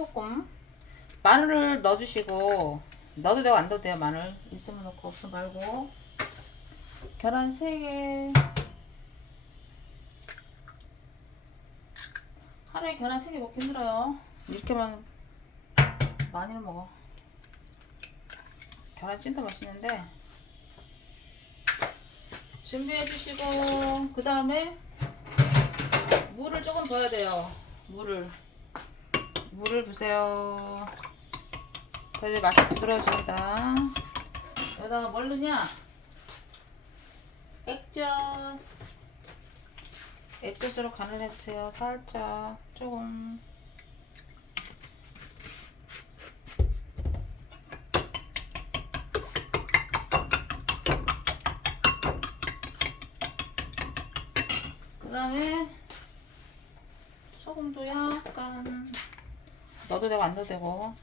파볶음? 마늘을 넣어주시고 넣어도 되고 안 넣어도 돼요? 마늘? 있으면 넣고 없으면 말고. 계란 3개. 하루에 계란 3개 먹기 힘들어요. 이렇게만 많이는 먹어. 계란 진짜 맛있는데. 준비해 주시고 그 다음에 물을 조금 부어야 돼요. 물을 물을 부세요. 그래야 맛이 부드러워집니다. 여기다가 뭘 넣냐? 액젓. 액젓으로 간을 해주세요. 살짝 조금. 그 다음에 소금도 약간 넣어도 되고 안 넣어도 되고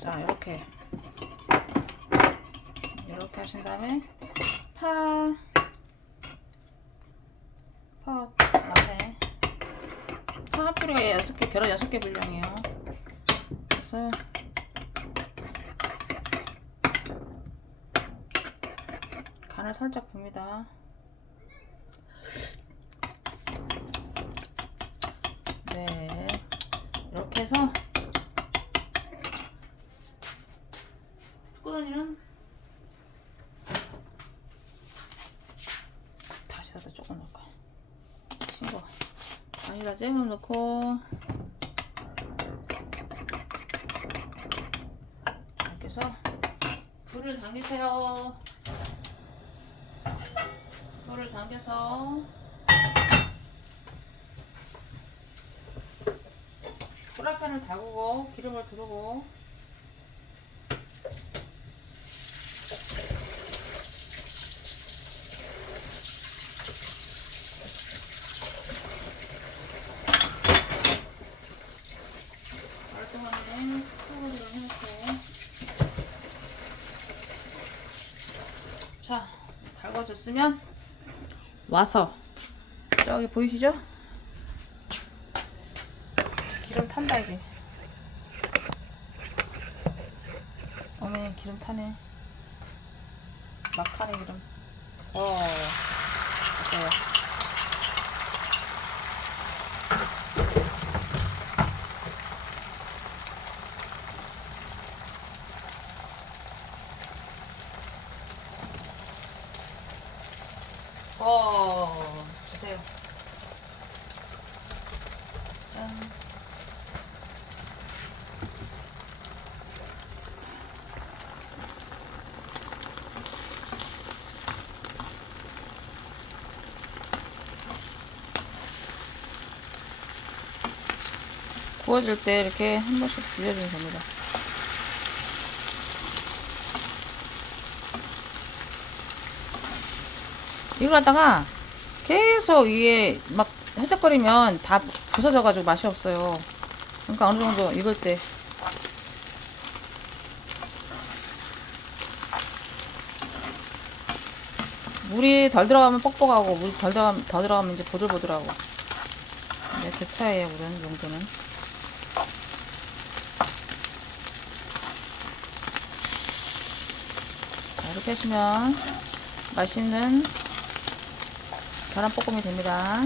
자 이렇게 이렇게 하신 다음에 파, 파 맞네. 파 뿌리가 여섯 개, 계란 여섯 개 분량이에요. 그래서 간을 살짝 봅니다. 네, 이렇게 해서 꾸준히는 다시 사서 조금 넣을 거야. 싱거. 아니다, 잼을 넣고 이렇게 해서 불을 당기세요. 불을 당겨서 팬을 다구고 기름을 두르고. 말동안에 소금을 해놓고. 자 달궈졌으면 와서 저기 보이시죠? 기름 탄다 이제 어머니 기름 타네. 막 타네 기름. 어 어때요? 어 주세요. 짠 구워질 때 이렇게 한 번씩 뒤져주면 됩니다. 이걸 갖다가 계속 이게 막 해적거리면 다 부서져가지고 맛이 없어요. 그러니까 어느 정도 익을 때 물이 덜 들어가면 뻑뻑하고 물이 덜 들어가면, 더 들어가면 이제 보들보들하고 네, 그 차이에요 물은 정도는 이렇게 하시면 맛있는 계란볶음이 됩니다